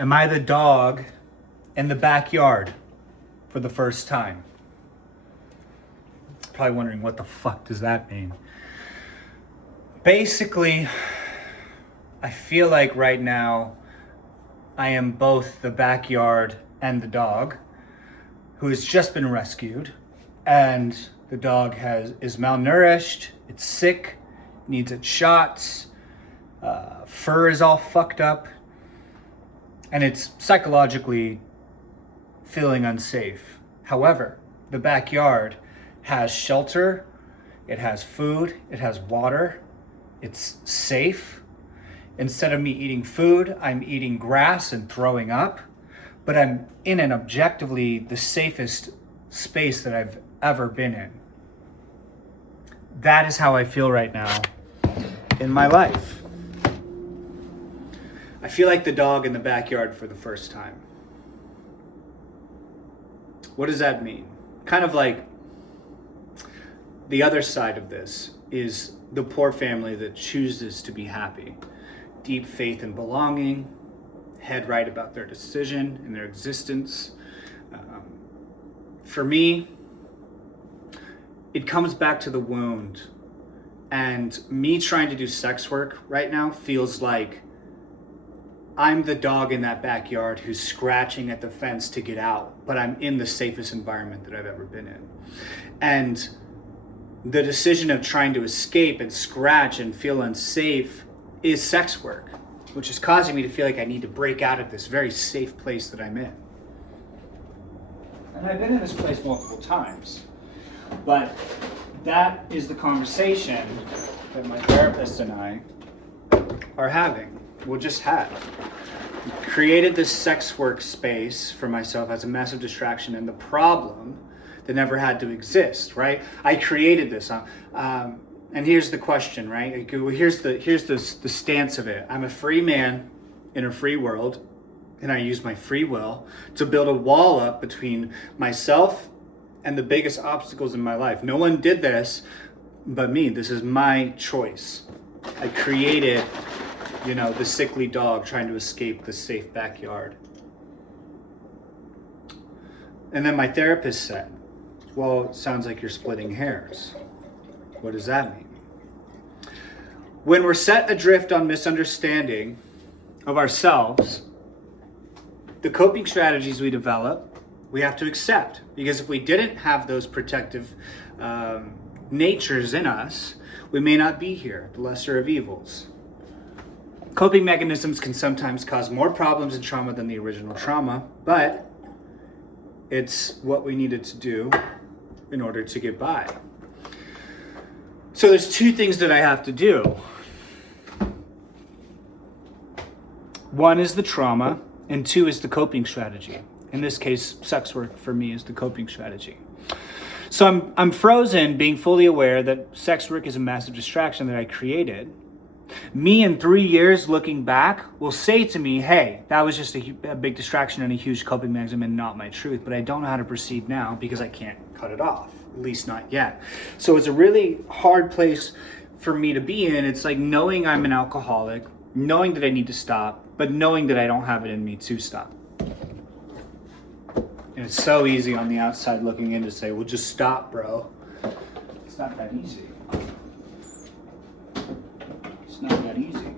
Am I the dog in the backyard for the first time? Probably wondering what the fuck does that mean? Basically, I feel like right now I am both the backyard and the dog who has just been rescued, and the dog is malnourished, it's sick, needs its shots, fur is all fucked up, and it's psychologically feeling unsafe. However, the backyard has shelter, it has food, it has water, it's safe. Instead of me eating food, I'm eating grass and throwing up, but I'm in an objectively the safest space that I've ever been in. That is how I feel right now in my life. I feel like the dog in the backyard for the first time. What does that mean? Kind of like the other side of this is the poor family that chooses to be happy. Deep faith and belonging, head right about their decision and their existence. For me, it comes back to the wound. And me trying to do sex work right now feels like I'm the dog in that backyard who's scratching at the fence to get out, but I'm in the safest environment that I've ever been in. And the decision of trying to escape and scratch and feel unsafe is sex work, which is causing me to feel like I need to break out of this very safe place that I'm in. And I've been in this place multiple times, but that is the conversation that my therapist and I are having. We'll just have. Created this sex work space for myself as a massive distraction and the problem that never had to exist, right? I created this. And here's the question, right? Here's the stance of it. I'm a free man in a free world, and I use my free will to build a wall up between myself and the biggest obstacles in my life. No one did this but me. This is my choice. I created, the sickly dog trying to escape the safe backyard. And then my therapist said, well, it sounds like you're splitting hairs. What does that mean? When we're set adrift on misunderstanding of ourselves, the coping strategies we develop, we have to accept. Because if we didn't have those protective natures in us, we may not be here, the lesser of evils. Coping mechanisms can sometimes cause more problems and trauma than the original trauma, but it's what we needed to do in order to get by. So there's two things that I have to do. One is the trauma, and two is the coping strategy. In this case, sex work for me is the coping strategy. So I'm frozen, being fully aware that sex work is a massive distraction that I created. Me in 3 years looking back will say to me, hey, that was just a big distraction and a huge coping mechanism and not my truth. But I don't know how to proceed now because I can't cut it off, at least not yet. So it's a really hard place for me to be in. It's like knowing I'm an alcoholic, knowing that I need to stop, but knowing that I don't have it in me to stop. And it's so easy on the outside looking in to say, well, just stop, bro. It's not that easy. It's not that easy.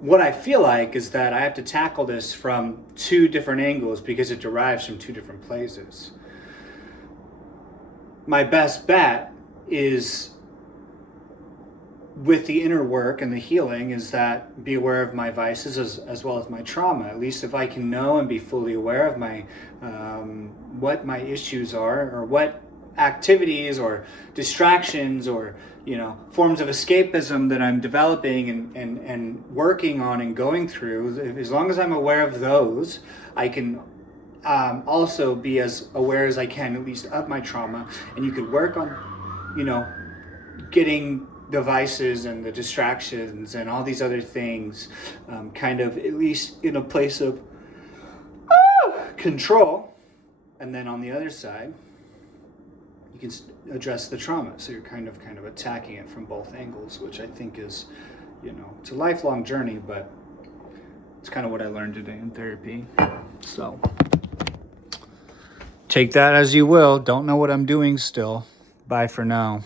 What I feel like is that I have to tackle this from two different angles because it derives from two different places. My best bet is with the inner work and the healing is that be aware of my vices as well as my trauma. At least if I can know and be fully aware of my what my issues are or what activities or distractions or forms of escapism that I'm developing and working on and going through, as long as I'm aware of those, I can also be as aware as I can, at least of my trauma, and you could work on getting devices and the distractions and all these other things kind of at least in a place of control. And then on the other side, you can address the trauma. So you're kind of attacking it from both angles, which I think is You know, it's a lifelong journey, but it's kind of what I learned today in therapy. So take that as you will. Don't know what I'm doing still. Bye for now.